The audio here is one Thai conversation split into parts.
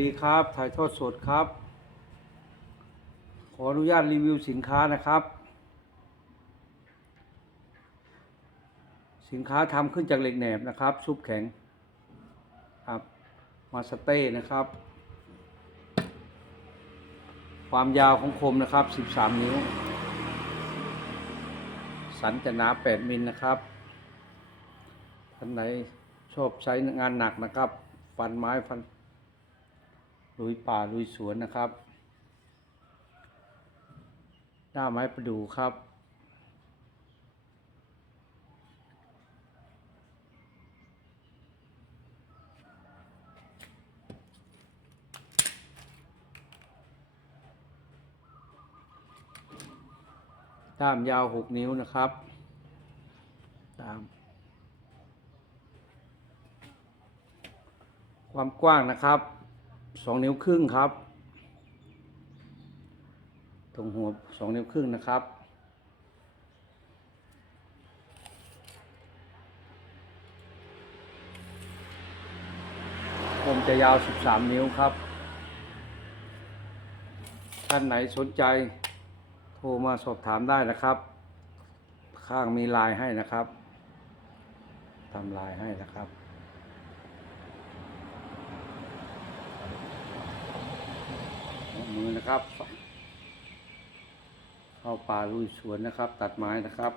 ดีครับ ถ่ายทอดสดครับ ขออนุญาตรีวิวสินค้านะครับ สินค้าทำขึ้นจากเหล็กแหนบนะครับชุบแข็งครับ มาสเต้นะครับ ความยาวของคมนะครับ 13 นิ้ว สันจะหนา 8 มิลนะครับท่านไหนชอบใช้งานหนักนะครับ ฟันไม้ฟัน ลุยป่าลุยสวนนะครับ หน้าไม้ประดู่ครับ ด้ามยาวหกนิ้วนะครับด้ามความกว้างนะครับ สองนิ้วครึ่งครับตรงหัวสองนิ้วครึ่งนะครับ ผมจะยาว 13 นิ้วครับ ท่านไหนสนใจ โทรมาสอบถามได้นะครับ ข้างมีลายให้นะครับทำลายให้นะครับ มือนะครับ เข้าป่าลุยสวนนะครับ ตัดไม้นะครับ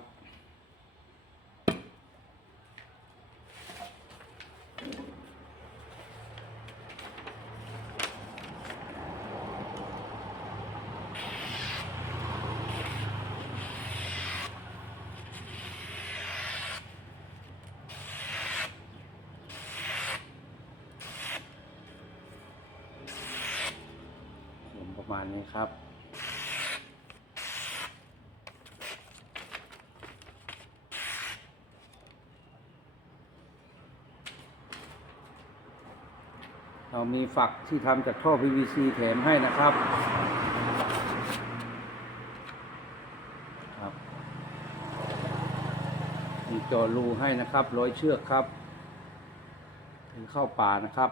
ประมาณนี้ครับ เรามีฝักที่ทำจากท่อ PVC แถมให้นะครับครับ มีเจอรูให้นะครับร้อยเชือกครับ ถึงเข้าป่านะครับ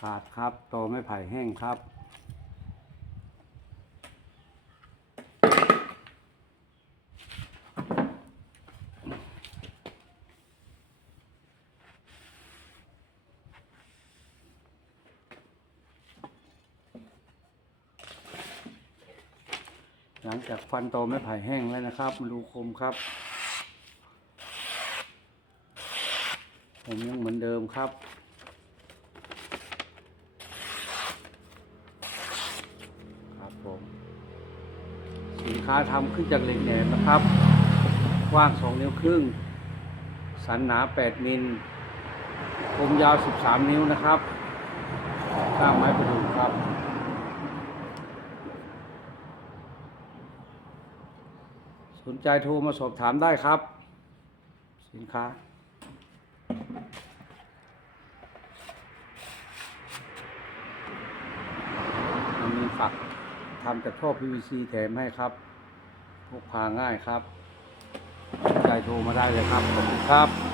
ขาดครับตอไม้ไผ่แห้งครับ หลังจากฟันตอไม้ไผ่แห้งแล้วนะครับมาดูคมครับ ผมยังเหมือนเดิมครับผม สิน ค้าทำขึ้นจากเหล็กแหนมนะครับกว้าง 2 นิ้วครึ่ง สันหนา 8 มิลคมยาว 13 นิ้วนะครับก้ามไม้ประดู่ครับ สนใจโทรมาสอบถามได้ครับ สินค้ามันมีฝักทำจากท่อ PVC แถมให้ครับ พกพาง่ายครับสนใจโทรมาได้เลยครับ ขอบคุณครับ